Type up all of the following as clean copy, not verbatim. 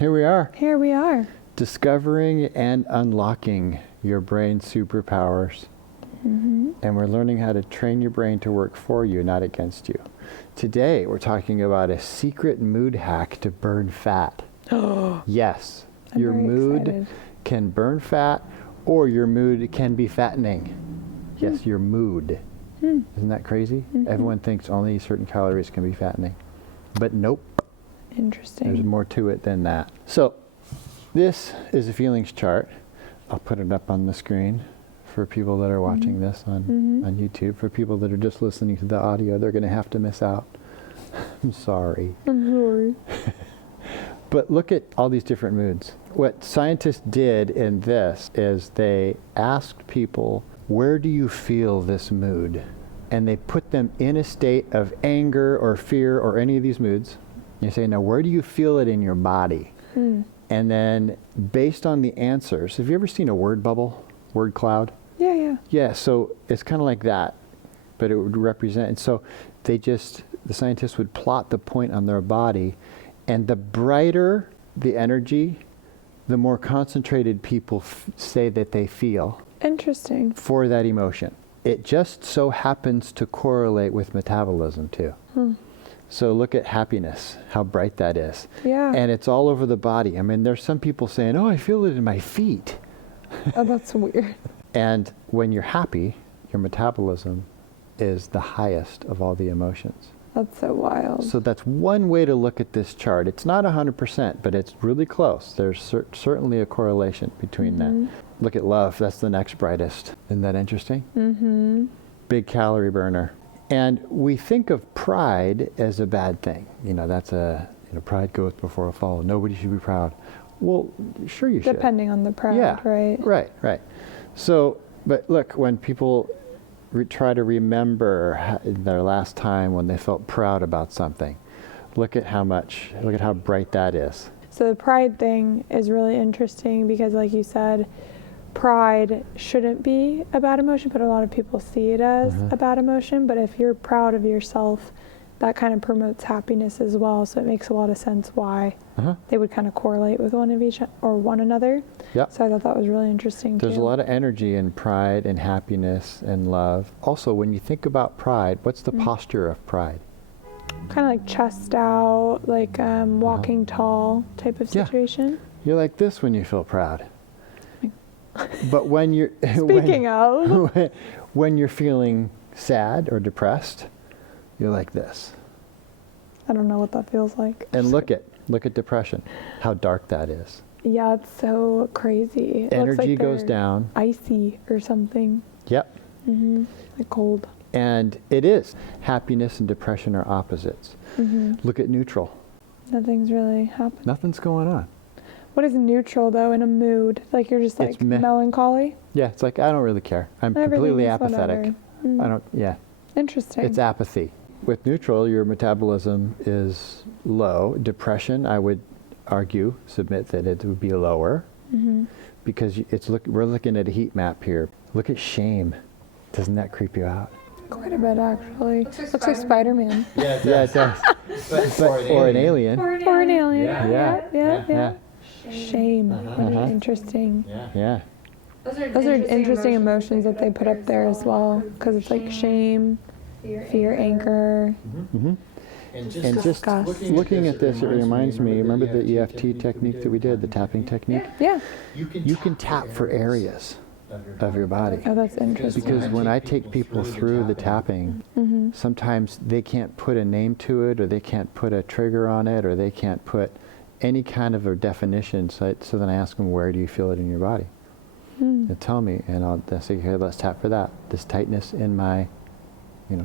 Here we are. Here we are. Discovering and unlocking your brain superpowers. Mm-hmm. And we're learning how to train your brain to work for you, not against you. Today, we're talking about a secret mood hack to burn fat. Yes, I'm your very mood excited. can burn fat, or your mood can be fattening. Yes, your mood. Isn't that crazy? Everyone thinks only certain calories can be fattening. But nope. Interesting. There's more to it than that. So, this is a feelings chart. I'll put it up on the screen for people that are watching this on YouTube. For people that are just listening to the audio, they're going to have to miss out. I'm sorry. I'm sorry. But look at all these different moods. What scientists did in this is they asked people, where do you feel this mood? And they put them in a state of anger or fear or any of these moods. You say, now where do you feel it in your body? And then based on the answers, have you ever seen a word bubble, word cloud? Yeah. Yeah, so it's kind of like that, but it would represent, and so the scientists would plot the point on their body, and the brighter the energy, the more concentrated people say that they feel. Interesting. For that emotion. It just so happens to correlate with metabolism too. So look at happiness, how bright that is. Yeah. And it's all over the body. I mean, there's some people saying, oh, I feel it in my feet. Oh, that's weird. And when you're happy, your metabolism is the highest of all the emotions. That's so wild. So that's one way to look at this chart. It's not 100%, but it's really close. There's certainly a correlation between that. Look at love. That's the next brightest. Isn't that interesting? Big calorie burner. And we think of pride as a bad thing. You know, that's pride goes before a fall. Nobody should be proud. Well, sure you should. Depending on the pride, Yeah, right? Right. So, but look, when people try to remember their last time when they felt proud about something, look at how bright that is. So the pride thing is really interesting because, like you said, pride shouldn't be a bad emotion, but a lot of people see it as a bad emotion. But if you're proud of yourself, that kind of promotes happiness as well. So it makes a lot of sense why they would kind of correlate with one another. Yep. So I thought that was really interesting. There's a lot of energy in pride and happiness and love. Also, when you think about pride, what's the posture of pride? Kind of like chest out, like walking tall type of situation. You're like this when you feel proud. But when you're Speaking of, when you're feeling sad or depressed, you're like this. I don't know what that feels like. And look at depression, how dark that is. Yeah, it's so crazy. It looks Energy like goes they're down. icy or something. Yep. Like cold. And it is. Happiness and depression are opposites. Look at neutral. Nothing's really happening. Nothing's going on. What is neutral though in a mood? Like you're just like melancholy? Yeah, it's like I don't really care. I'm completely apathetic. I don't. Yeah. Interesting. It's apathy. With neutral, your metabolism is low. Depression, I would submit that it would be lower, because we're looking at a heat map here. Look at shame. Doesn't that creep you out? Quite a bit actually. Looks like Spider-Man. Yeah, it does. Or an alien. Or an alien. Yeah. Shame. Interesting. Yeah. Those are interesting emotions that they put up there as well, because it's like shame, fear, anger. And just looking at this, it reminds me, remember the EFT technique that we did, the tapping technique? Yeah. You can tap for areas of your body. Oh, that's interesting. Because when I take people through the tapping, sometimes they can't put a name to it, or they can't put a trigger on it, or they can't put any kind of a definition. So then I ask them, where do you feel it in your body? They'll tell me, and I'll say, okay, let's tap for that. This tightness in my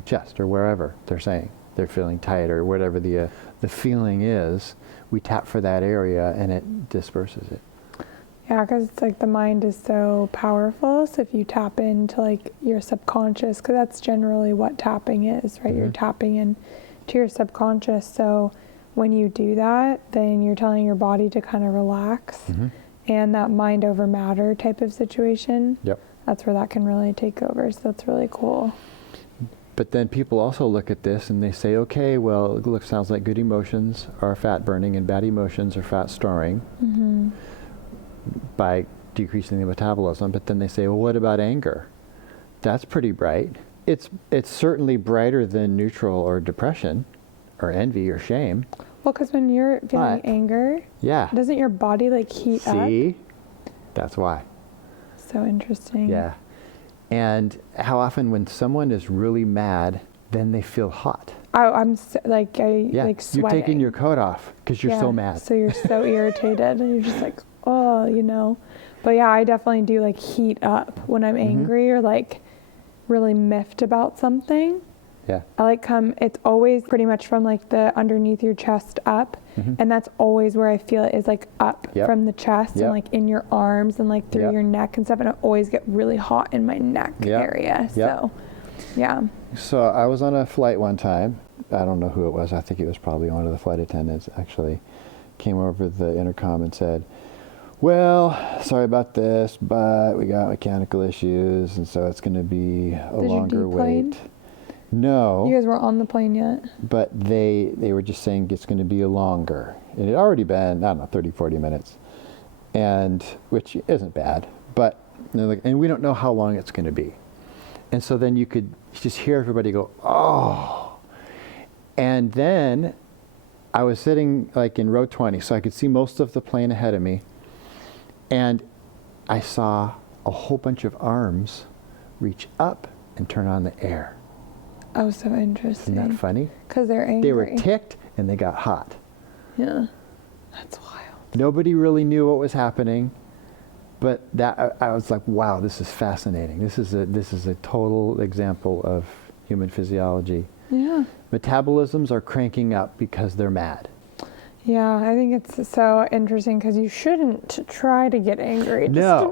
chest, or wherever they're saying they're feeling tight, or whatever the feeling is. We tap for that area, and it disperses it. Yeah, because it's like the mind is so powerful. So if you tap into like your subconscious, because that's generally what tapping is, right? You're tapping into your subconscious. So when you do that, then you're telling your body to kind of relax. And that mind over matter type of situation, Yep. that's where that can really take over. So that's really cool. But then people also look at this and they say, okay, well, sounds like good emotions are fat burning and bad emotions are fat storing by decreasing the metabolism. But then they say, well, what about anger? That's pretty bright. It's certainly brighter than neutral or depression or envy or shame. Well, because when you're feeling anger, yeah, doesn't your body like heat up? See? That's why. So interesting. Yeah. And how often when someone is really mad, then they feel hot. I'm like sweating. You're taking your coat off because you're so mad. So you're so irritated and you're just like, oh, you know. But yeah, I definitely do like heat up when I'm angry or like really miffed about something. Yeah. I like it's always pretty much from like the underneath your chest up. And that's always where I feel it is like up from the chest and like in your arms and like through your neck and stuff. And I always get really hot in my neck area. So, yeah. So I was on a flight one time. I don't know who it was. I think it was probably one of the flight attendants actually came over the intercom and said, well, sorry about this, but we got mechanical issues. And so it's going to be a longer wait. No. You guys weren't on the plane yet? But they were just saying it's going to be a longer. It had already been, I don't know, 30, 40 minutes, and which isn't bad. But and we don't know how long it's going to be. And so then you could just hear everybody go, oh. And then I was sitting like in row 20, so I could see most of the plane ahead of me. And I saw a whole bunch of arms reach up and turn on the air. Oh, so interesting. Isn't that funny? Because they're angry. They were ticked and they got hot. Yeah. That's wild. Nobody really knew what was happening, but that I was like, wow, this is fascinating. This is a total example of human physiology. Yeah. Metabolisms are cranking up because they're mad. Yeah, I think it's so interesting because you shouldn't try to get angry. No,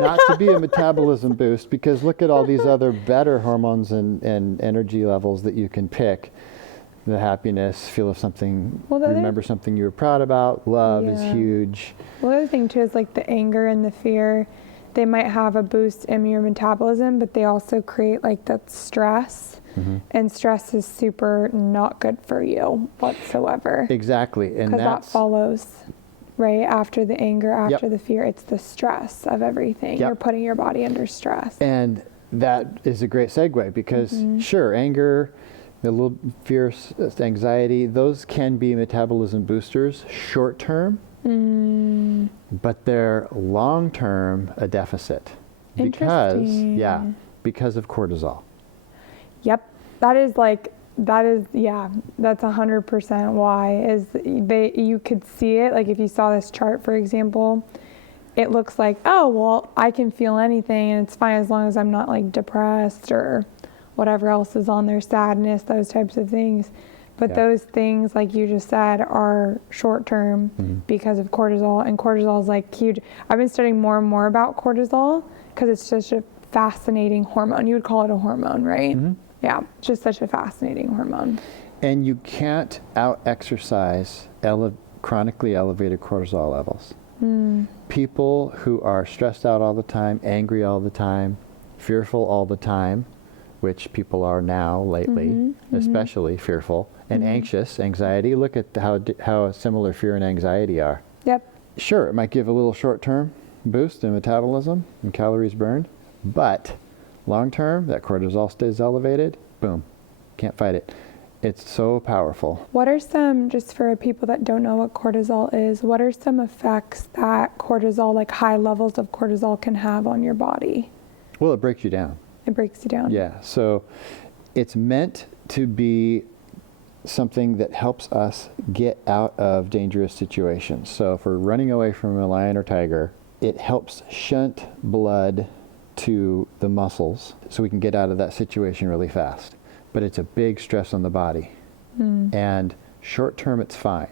not to be a metabolism boost, because look at all these other better hormones and energy levels that you can pick. The happiness, feel of something, remember something you were proud about, love is huge. Well, the other thing too is like the anger and the fear, they might have a boost in your metabolism, but they also create like that stress. And stress is super not good for you whatsoever. Exactly. And because that follows right after the anger, after the fear. It's the stress of everything. You're putting your body under stress. And that is a great segue because sure, anger, a little fear, anxiety, those can be metabolism boosters short term, but they're long term a deficit because of cortisol. Yep. That's 100% why you could see it. Like if you saw this chart, for example, it looks like, oh, well, I can feel anything and it's fine as long as I'm not like depressed or whatever else is on there, sadness, those types of things. But those things, like you just said, are short term because of cortisol, and cortisol is like huge. I've been studying more and more about cortisol because it's such a fascinating hormone. You would call it a hormone, right? Yeah, it's just such a fascinating hormone. And you can't out-exercise chronically elevated cortisol levels. People who are stressed out all the time, angry all the time, fearful all the time, which people are now lately, especially fearful, and anxious, anxiety. Look at how similar fear and anxiety are. Yep. Sure, it might give a little short-term boost in metabolism and calories burned, but long-term, that cortisol stays elevated, boom, can't fight it. It's so powerful. What are some, just for people that don't know what cortisol is, what are some effects that cortisol, like high levels of cortisol, can have on your body? Well, it breaks you down. It breaks you down. Yeah, so it's meant to be something that helps us get out of dangerous situations. So if we're running away from a lion or tiger, it helps shunt blood to the muscles so we can get out of that situation really fast. But it's a big stress on the body. And short term, it's fine.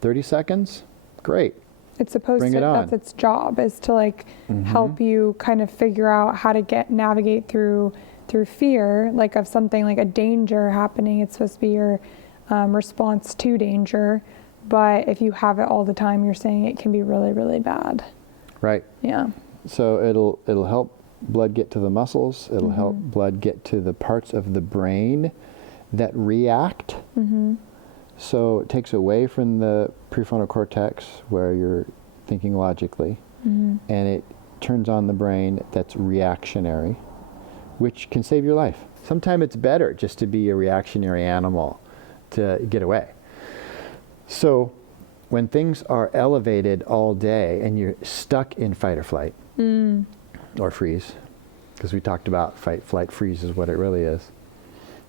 30 seconds, great. It's supposed Bring to, it on. that's its job, is to like help you kind of figure out how to navigate through fear, like of something like a danger happening. It's supposed to be your response to danger. But if you have it all the time, you're saying it can be really, really bad. Right. Yeah. So it'll help blood get to the muscles. It'll help blood get to the parts of the brain that react. So it takes away from the prefrontal cortex where you're thinking logically, and it turns on the brain that's reactionary, which can save your life. Sometimes it's better just to be a reactionary animal to get away. So when things are elevated all day and you're stuck in fight or flight or freeze, because we talked about fight, flight, freeze is what it really is,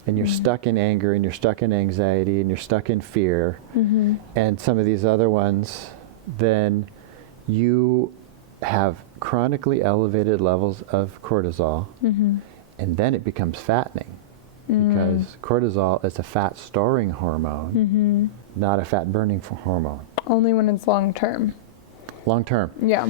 and you're stuck in anger and you're stuck in anxiety and you're stuck in fear and some of these other ones, then you have chronically elevated levels of cortisol, and then it becomes fattening because cortisol is a fat storing hormone, not a fat burning hormone. Only when it's long term. Long term. Yeah.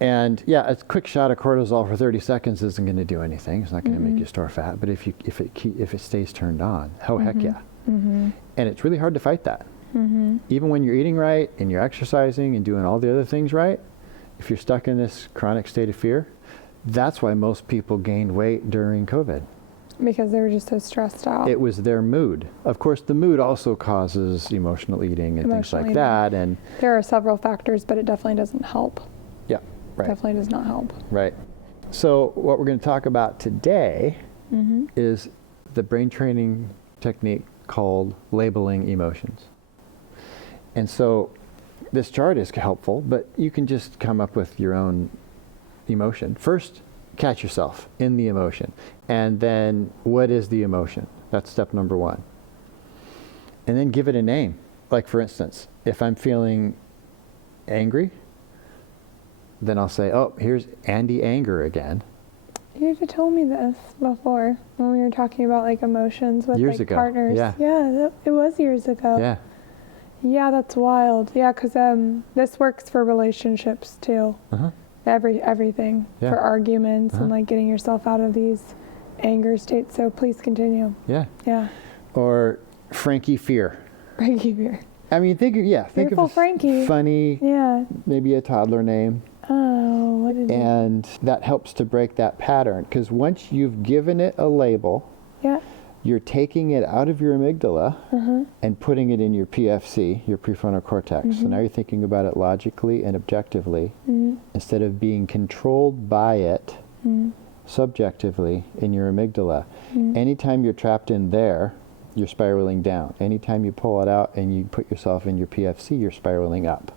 And yeah, a quick shot of cortisol for 30 seconds isn't going to do anything. It's not going to make you store fat. But if it stays turned on, heck yeah. And it's really hard to fight that. Even when you're eating right and you're exercising and doing all the other things right, if you're stuck in this chronic state of fear, that's why most people gained weight during COVID. Because they were just so stressed out. It was their mood. Of course, the mood also causes emotional eating and things like that. And there are several factors, but it definitely doesn't help. Yeah, right. Definitely does not help. Right. So what we're going to talk about today is the brain training technique called labeling emotions. And so this chart is helpful, but you can just come up with your own emotion. First, catch yourself in the emotion. And then, what is the emotion? That's step number one. And then give it a name. Like, for instance, if I'm feeling angry, then I'll say, oh, here's Andy Anger again. You had told me this before when we were talking about like emotions with years like ago. partners. Yeah, it was years ago. Yeah. Yeah, that's wild. Yeah, because this works for relationships too. Everything for arguments and like getting yourself out of these anger states. So please continue. Yeah. Yeah. Or Frankie Fear. Frankie Fear. I mean, think Fearful of a Frankie. funny, maybe a toddler name. Oh, what is it? And that helps to break that pattern, because once you've given it a label, you're taking it out of your amygdala and putting it in your PFC, your prefrontal cortex. So now you're thinking about it logically and objectively instead of being controlled by it subjectively in your amygdala. Anytime you're trapped in there, you're spiraling down. Anytime you pull it out and you put yourself in your PFC, you're spiraling up.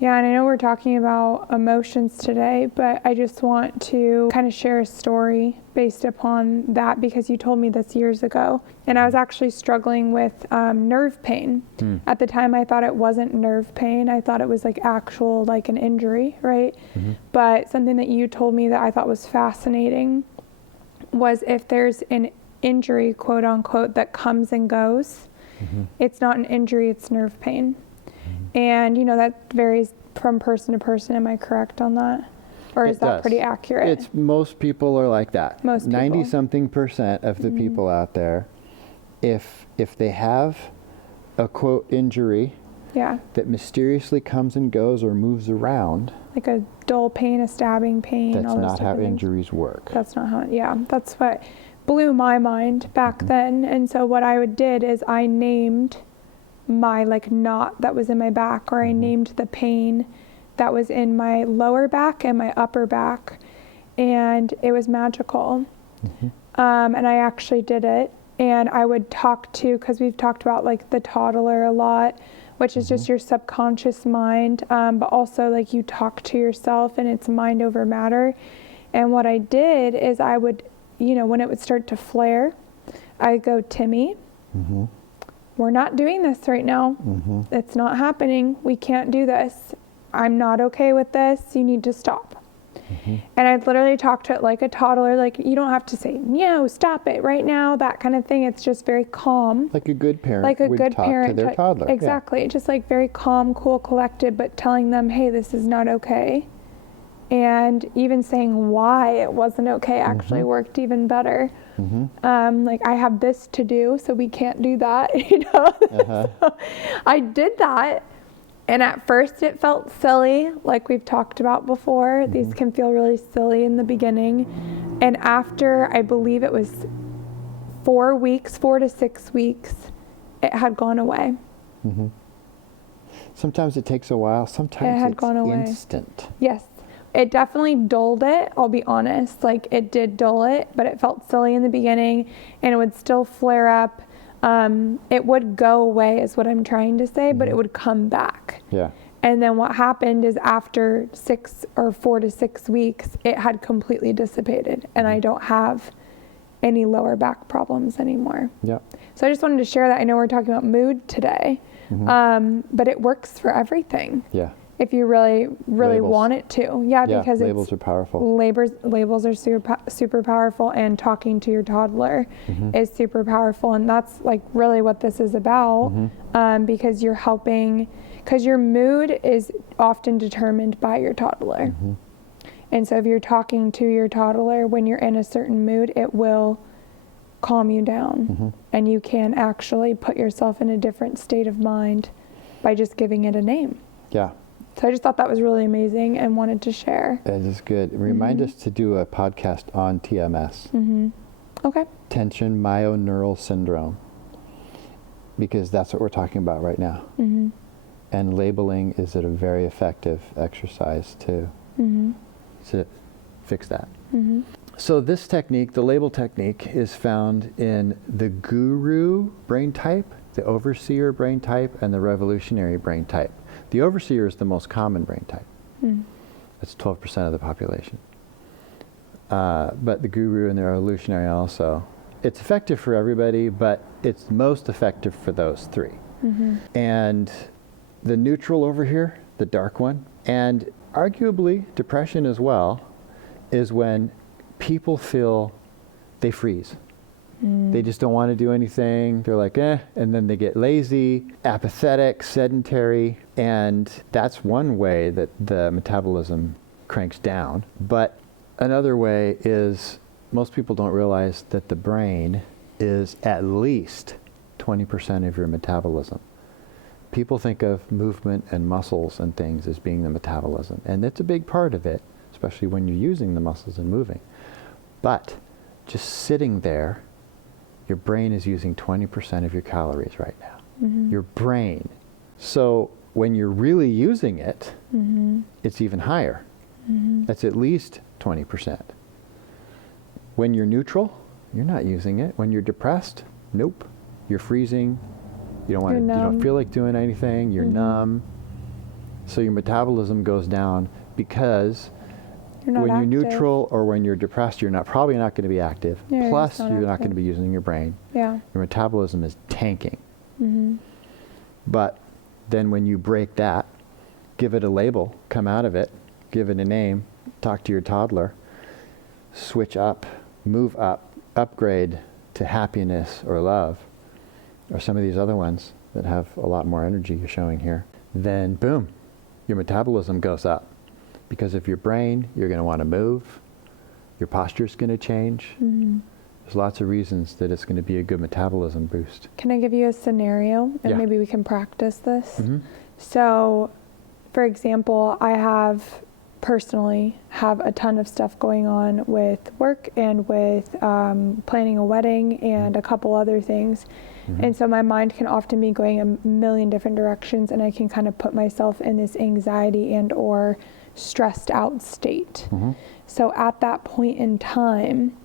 Yeah, and I know we're talking about emotions today, but I just want to kind of share a story based upon that, because you told me this years ago. And I was actually struggling with nerve pain. At the time, I thought it wasn't nerve pain. I thought it was like actual, like an injury, right? But something that you told me that I thought was fascinating was if there's an injury, quote unquote, that comes and goes, it's not an injury, it's nerve pain. And, you know, that varies from person to person. Am I correct on that? Or is that pretty accurate? It's most people are like that. Most people. 90-something% of the people out there, if they have a, quote, injury that mysteriously comes and goes or moves around. Like a dull pain, a stabbing pain. That's not how injuries work. That's not how, that's what blew my mind back then. And so what I did is I named my like knot that was in my back, or I named the pain that was in my lower back and my upper back, and it was magical. And I actually did it, and I would talk to, because we've talked about like the toddler a lot, which is just your subconscious mind, but also like you talk to yourself and it's mind over matter. And what I did is I would, you know, when it would start to flare, I'd go, Timmy, we're not doing this right now. It's not happening. We can't do this. I'm not okay with this. You need to stop. And I'd literally talk to it like a toddler. Like, you don't have to say, no, stop it right now, that kind of thing. It's just very calm. Like a good parent would talk to their toddler. Exactly. Just like very calm, cool, collected, but telling them, hey, this is not okay. And even saying why it wasn't okay actually worked even better. Like, I have this to do, so we can't do that, you know? So I did that, And at first it felt silly, like we've talked about before. These can feel really silly in the beginning. And after, I believe it was 4 to 6 weeks, it had gone away. Sometimes it takes a while. Sometimes It had it's gone away. instant. Yes. It definitely dulled it, I'll be honest. Like, it did dull it, but it felt silly in the beginning, and it would still flare up. It would go away is what I'm trying to say, but it would come back. Yeah. And then what happened is after 4 to 6 weeks, it had completely dissipated, and I don't have any lower back problems anymore. Yeah. So I just wanted to share that. I know we're talking about mood today, but it works for everything. Yeah. If you really Labels. want it to. Yeah, because labels are powerful. labels are super powerful, and talking to your toddler is super powerful. And that's like really what this is about, because you're helping, because your mood is often determined by your toddler. And so if you're talking to your toddler when you're in a certain mood, it will calm you down. And you can actually put yourself in a different state of mind by just giving it a name. Yeah. So I just thought that was really amazing and wanted to share. That is good. Remind us to do a podcast on TMS. Okay. Tension myoneural syndrome. Because that's what we're talking about right now. And labeling is a very effective exercise to fix that. So this technique, the label technique, is found in the guru brain type, the overseer brain type, and the revolutionary brain type. The overseer is the most common brain type. That's 12% of the population. But the guru and the revolutionary also. It's effective for everybody, but it's most effective for those three. And the neutral over here, the dark one, and arguably depression as well, is when people feel they freeze. They just don't want to do anything. They're like, and then they get lazy, apathetic, sedentary, and that's one way that the metabolism cranks down. But another way is most people don't realize that the brain is at least 20% of your metabolism. People think of movement and muscles and things as being the metabolism, and that's a big part of it, especially when you're using the muscles and moving. But just sitting there, your brain is using 20% of your calories right now. Your brain. So when you're really using it, it's even higher. That's at least 20%. When you're neutral, you're not using it. When you're depressed, nope. You're freezing. You don't want to. You don't feel like doing anything. You're numb. So your metabolism goes down because when you're neutral or when you're depressed, you're probably not going to be active. Yeah, Plus, you're not going to be using your brain. Yeah. Your metabolism is tanking. But then when you break that, give it a label, come out of it, give it a name, talk to your toddler, switch up, move up, upgrade to happiness or love, or some of these other ones that have a lot more energy you're showing here, then boom, your metabolism goes up. Because of your brain, you're going to want to move, your posture's going to change. There's lots of reasons that it's going to be a good metabolism boost. Can I give you a scenario, and maybe we can practice this? So, for example, I personally have a ton of stuff going on with work and with planning a wedding and a couple other things. And so my mind can often be going a million different directions, and I can kind of put myself in this anxiety and or stressed out state. So at that point in time,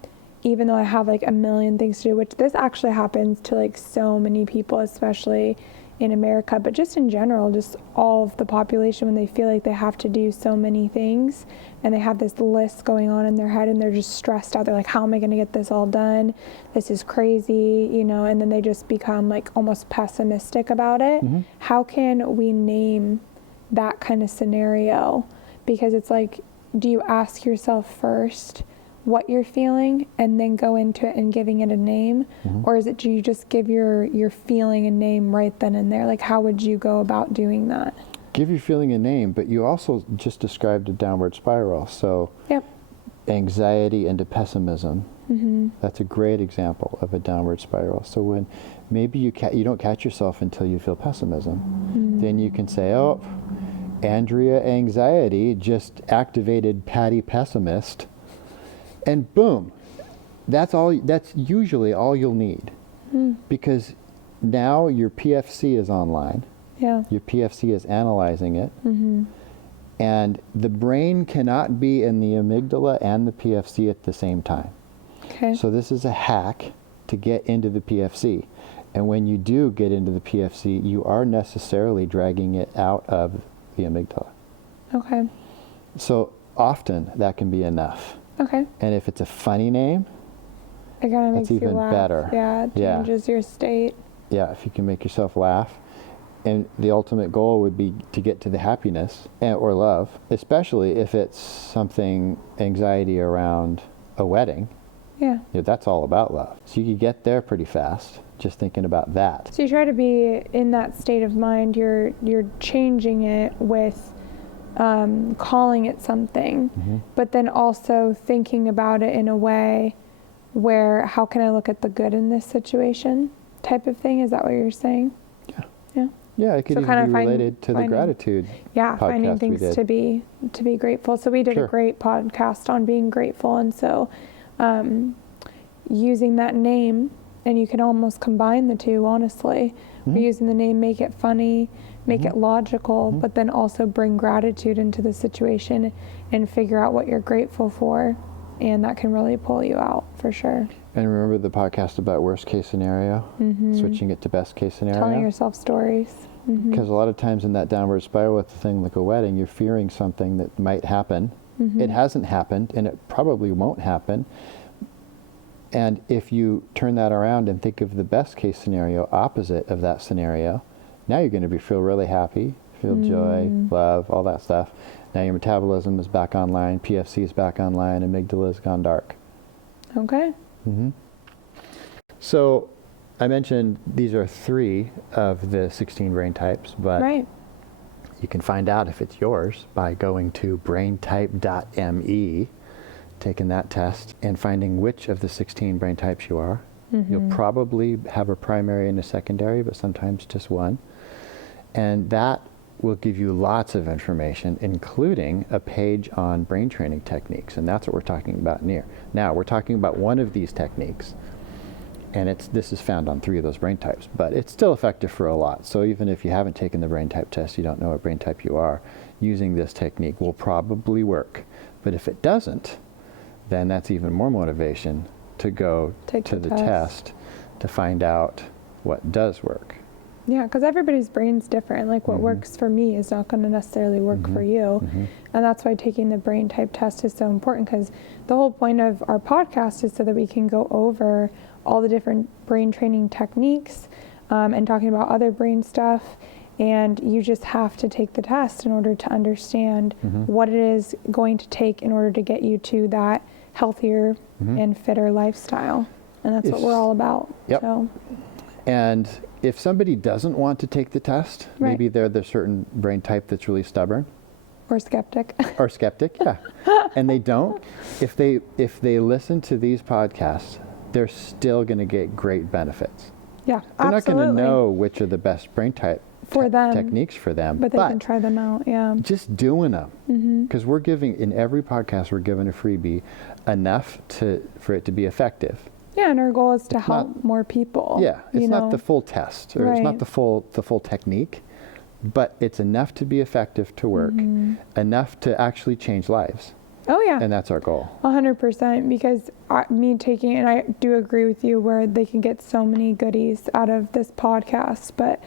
even though I have like a million things to do, which this actually happens to like so many people, especially in America, but just in general, just all of the population, when they feel like they have to do so many things and they have this list going on in their head and they're just stressed out. They're like, how am I going to get this all done? This is crazy, and then they just become like almost pessimistic about it. How can we name that kind of scenario? Because it's like, do you ask yourself first what you're feeling and then go into it and giving it a name? Or is it, do you just give your feeling a name right then and there? Like, how would you go about doing that? Give your feeling a name, but you also just described a downward spiral. So anxiety into pessimism. That's a great example of a downward spiral. So when maybe you don't catch yourself until you feel pessimism, then you can say, oh, Andrea anxiety just activated Patty pessimist, and boom, that's usually all you'll need. Because now your PFC is online. Yeah. Your PFC is analyzing it. And the brain cannot be in the amygdala and the PFC at the same time. Okay. So this is a hack to get into the PFC. And when you do get into the PFC, you are necessarily dragging it out of the amygdala. Okay. So often that can be enough. Okay. And if it's a funny name, It kind of that's makes you even laugh. better. Yeah, it changes your state. Yeah, if you can make yourself laugh. And the ultimate goal would be to get to the happiness or love, especially if it's something, anxiety around a wedding. Yeah. That's all about love. So you could get there pretty fast just thinking about that. So you try to be in that state of mind. You're changing it with calling it something, but then also thinking about it in a way where, how can I look at the good in this situation type of thing? Is that what you're saying? Yeah. Yeah. Yeah, it could So even kind be of related to the gratitude. Yeah, finding podcast we things did. to be grateful. So we did Sure. a great podcast on being grateful, and so using that name, and you can almost combine the two, honestly. We're using the name, make it funny, make it logical, but then also bring gratitude into the situation and figure out what you're grateful for, and that can really pull you out for sure. And remember the podcast about worst case scenario, switching it to best case scenario? Telling yourself stories. Because a lot of times in that downward spiral with the thing like a wedding, you're fearing something that might happen. It hasn't happened, and it probably won't happen. And if you turn that around and think of the best case scenario opposite of that scenario, now you're going to feel really happy, feel joy, love, all that stuff. Now your metabolism is back online, PFC is back online, amygdala has gone dark. Okay. So I mentioned these are 3 of the 16 brain types, but Right. you can find out if it's yours by going to braintype.me, taking that test, and finding which of the 16 brain types you are. You'll probably have a primary and a secondary, but sometimes just one. And that will give you lots of information, including a page on brain training techniques. And that's what we're talking about now. We're talking about one of these techniques. And this is found on 3 of those brain types, but it's still effective for a lot. So even if you haven't taken the brain type test, you don't know what brain type you are, using this technique will probably work. But if it doesn't, then that's even more motivation to go Take to the the test. test to find out what does work. Yeah, because everybody's brain's different. Like what works for me is not going to necessarily work for you. And that's why taking the brain type test is so important, because the whole point of our podcast is so that we can go over all the different brain training techniques and talking about other brain stuff. And you just have to take the test in order to understand what it is going to take in order to get you to that healthier and fitter lifestyle. And that's what we're all about. Yep. So. And if somebody doesn't want to take the test, Right. maybe they're the certain brain type that's really stubborn Or skeptic. or skeptic, yeah, and they don't. If they listen to these podcasts, they're still going to get great benefits. Yeah, They're absolutely. not going to know which are the best brain type For them. techniques for them, But they can try them out, yeah. just doing them, because we're giving, in every podcast, we're giving a freebie enough for it to be effective. Yeah, and our goal is to help more people. Yeah, it's not the full test, or it's not Right. the full technique, but it's enough to be effective to work, enough to actually change lives, Oh, yeah. and that's our goal. 100%, because me taking, and I do agree with you where they can get so many goodies out of this podcast, but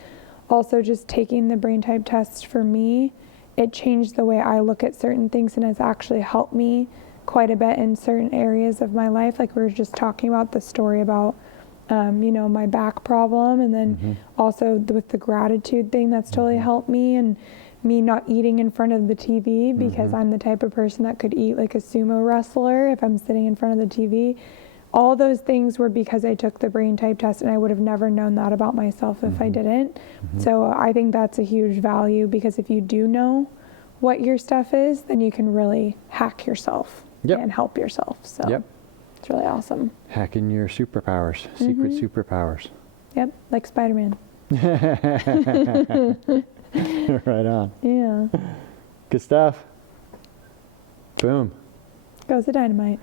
also just taking the brain type test for me, it changed the way I look at certain things and has actually helped me quite a bit in certain areas of my life. Like we were just talking about the story about, my back problem, and then also with the gratitude thing, that's totally helped me, and me not eating in front of the TV because I'm the type of person that could eat like a sumo wrestler if I'm sitting in front of the TV. All those things were because I took the brain type test, and I would have never known that about myself if I didn't. So I think that's a huge value, because if you do know what your stuff is, then you can really hack yourself Yep. and help yourself. So Yep. it's really awesome. Hacking your superpowers, secret superpowers. Yep, like Spider-Man. Right on. Yeah. Good stuff. Boom. Goes the dynamite.